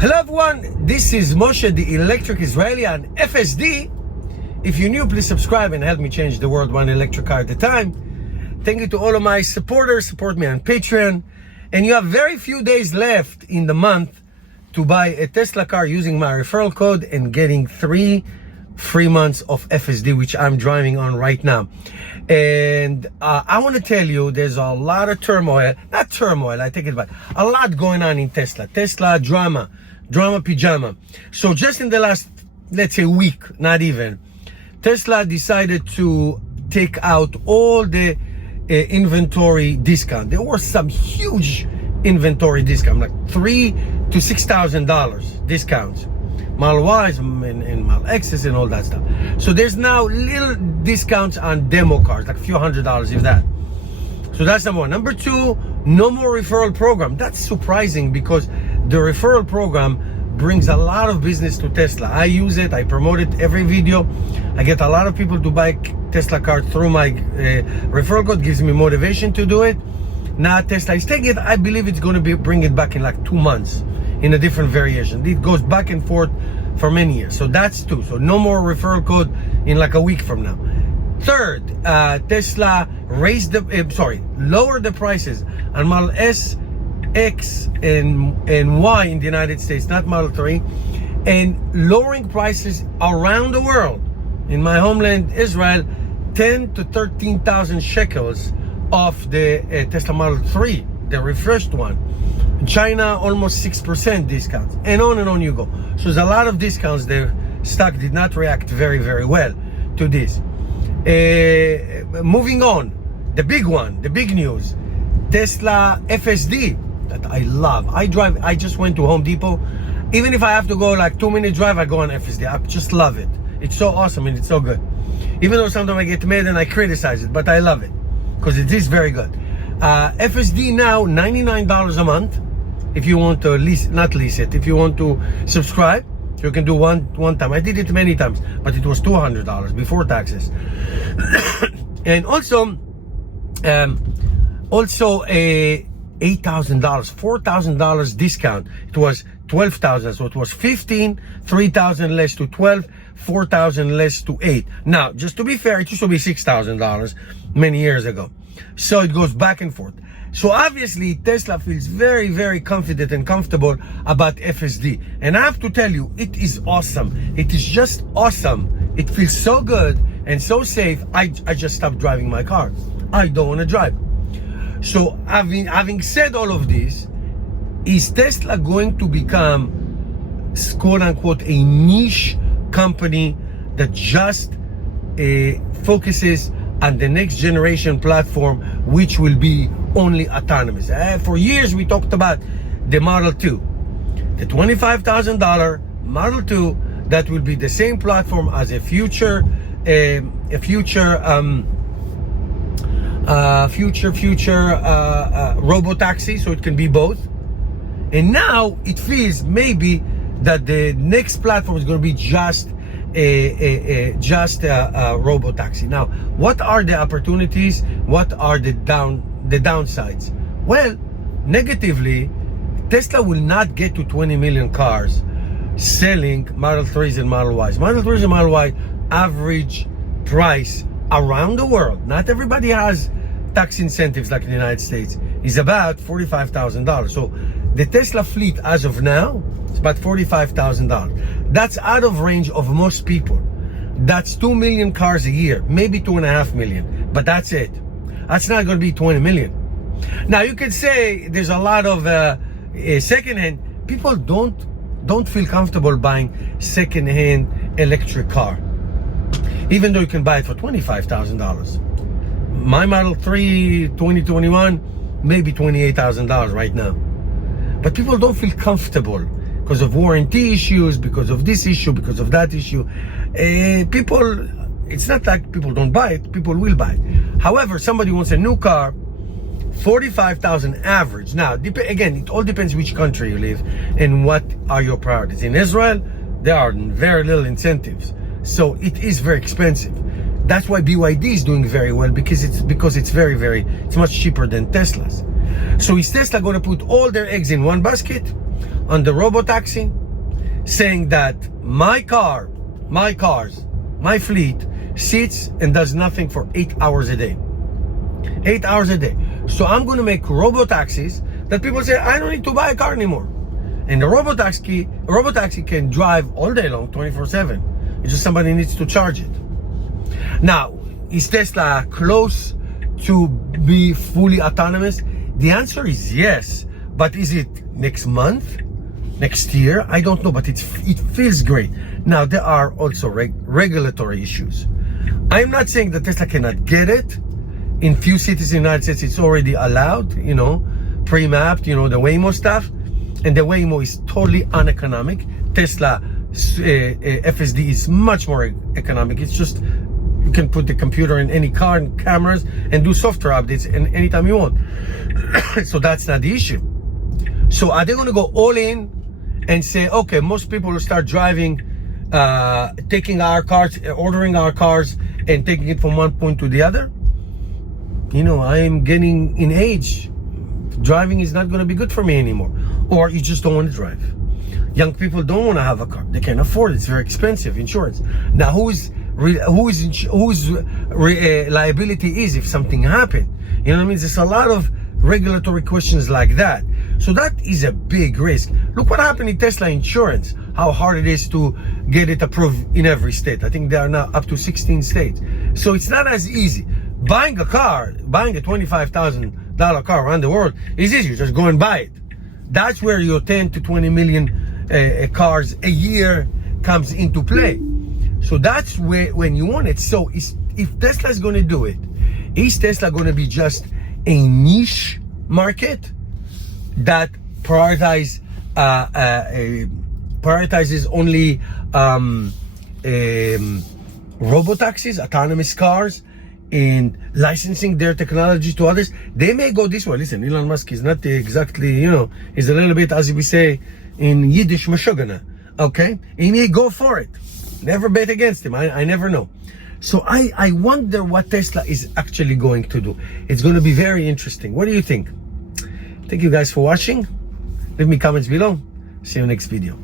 Hello everyone, this is Moshe, the electric Israeli on FSD. If you're new, please subscribe and help me change the world one electric car at a time. Thank you to all of my supporters. Support me on Patreon. And you have very few days left in the month to buy a Tesla car using my referral code and getting 3 free months of FSD, which I'm driving on right now. And I want to tell you, there's a lot of turmoil, not turmoil, I take it back, a lot going on in Tesla drama pajama. So just in the last, let's say, week, not even, Tesla decided to take out all the inventory discount. There were some huge inventory discount, like $3,000 to $6,000 discounts. Model Ys and Model X's and all that stuff. So there's now little discounts on demo cars, like a few $100s, if that. So that's number one. Number two, no more referral program. That's surprising because the referral program brings a lot of business to Tesla. I use it, I promote it every video. I get a lot of people to buy Tesla cars through my referral code, gives me motivation to do it. Now Tesla is taking it. I believe it's going to bring it back in like 2 months in a different variation. It goes back and forth for many years. So that's two. So no more referral code in like a week from now. Third, Tesla lowered the prices on Model S, X, and Y in the United States, not Model 3, and lowering prices around the world. In my homeland, Israel, 10 to 13,000 shekels off the Tesla Model 3, the refreshed one. In China, almost 6% discounts, and on you go. So there's a lot of discounts. The stock did not react very, very well to this. Moving on, the big one, the big news, Tesla FSD that I love. I just went to Home Depot. Even if I have to go like 2-minute drive, I go on FSD. I just love it. It's so awesome and it's so good. Even though sometimes I get mad and I criticize it, but I love it because it is very good. FSD now, $99 a month. If you want to if you want to subscribe, you can do one time. I did it many times, but it was $200 before taxes. And also a $8,000, $4,000 discount. It was $12,000, so it was 15, 3,000 less to 12, 4,000 less to 8. Now, just to be fair, it used to be $6,000 many years ago. So it goes back and forth. So obviously Tesla feels very, very confident and comfortable about FSD. And I have to tell you, it is awesome. It is just awesome. It feels so good and so safe. I just stopped driving my car. I don't want to drive. So having said all of this, is Tesla going to become, quote unquote, a niche company that just focuses on the next generation platform, which will be only autonomous? For years we talked about the Model 2, the $25,000 Model 2 that will be the same platform as a future Robotaxi, so it can be both. And now it feels maybe that the next platform is going to be just a Robotaxi. Now, what are the opportunities? What are the downsides? Well, negatively, Tesla will not get to 20 million cars selling Model 3s and Model Ys. Model 3s and Model Y average price around the world, not everybody has tax incentives like in the United States, is about $45,000. So the Tesla fleet as of now is about $45,000. That's out of range of most people. That's 2 million cars a year, maybe 2.5 million, but that's it. That's not going to be 20 million. Now you could say there's a lot of secondhand. People don't feel comfortable buying secondhand electric car, even though you can buy it for $25,000. My Model 3 2021, maybe $28,000 right now. But people don't feel comfortable because of warranty issues, because of this issue, because of that issue. It's not like people don't buy it, people will buy it. However, somebody wants a new car, $45,000 average. Now, again, it all depends which country you live and what are your priorities. In Israel, there are very little incentives, so it is very expensive. That's why BYD is doing very well, because it's much cheaper than Tesla's. So is Tesla going to put all their eggs in one basket, on the Robotaxi saying that my fleet sits and does nothing for 8 hours a day. 8 hours a day. So I'm going to make Robotaxis that people say, I don't need to buy a car anymore. And the Robotaxi can drive all day long, 24/7. It's just somebody needs to charge it. Now, is Tesla close to be fully autonomous? The answer is yes. But is it next month? Next year? I don't know, but it feels great. Now, there are also regulatory issues. I'm not saying that Tesla cannot get it. In few cities in the United States, it's already allowed, pre-mapped, the Waymo stuff. And the Waymo is totally uneconomic. Tesla FSD is much more economic. It's just, you can put the computer in any car and cameras and do software updates anytime you want. So that's not the issue. So are they going to go all in and say, okay, most people will start driving, taking our cars, ordering our cars and taking it from one point to the other? I am getting in age. Driving is not going to be good for me anymore. Or you just don't want to drive. Young people don't want to have a car. They can't afford it. It's very expensive, insurance. Now, whose liability is if something happened? You know what I mean? There's a lot of regulatory questions like that. So that is a big risk. Look what happened in Tesla insurance, how hard it is to get it approved in every state. I think they are now up to 16 states. So it's not as easy. Buying a $25,000 car around the world is easy. Just go and buy it. That's where your 10 to 20 million cars a year comes into play. So that's where, when you want it. So if Tesla is going to do it, is Tesla going to be just a niche market that prioritizes only robotaxis, autonomous cars, and licensing their technology to others? They may go this way. Listen, Elon Musk is not exactly, he's a little bit, as we say in Yiddish, mashugana. Okay? He may go for it. Never bet against him. I never know. So I wonder what Tesla is actually going to do. It's going to be very interesting. What do you think? Thank you guys for watching. Leave me comments below. See you next video.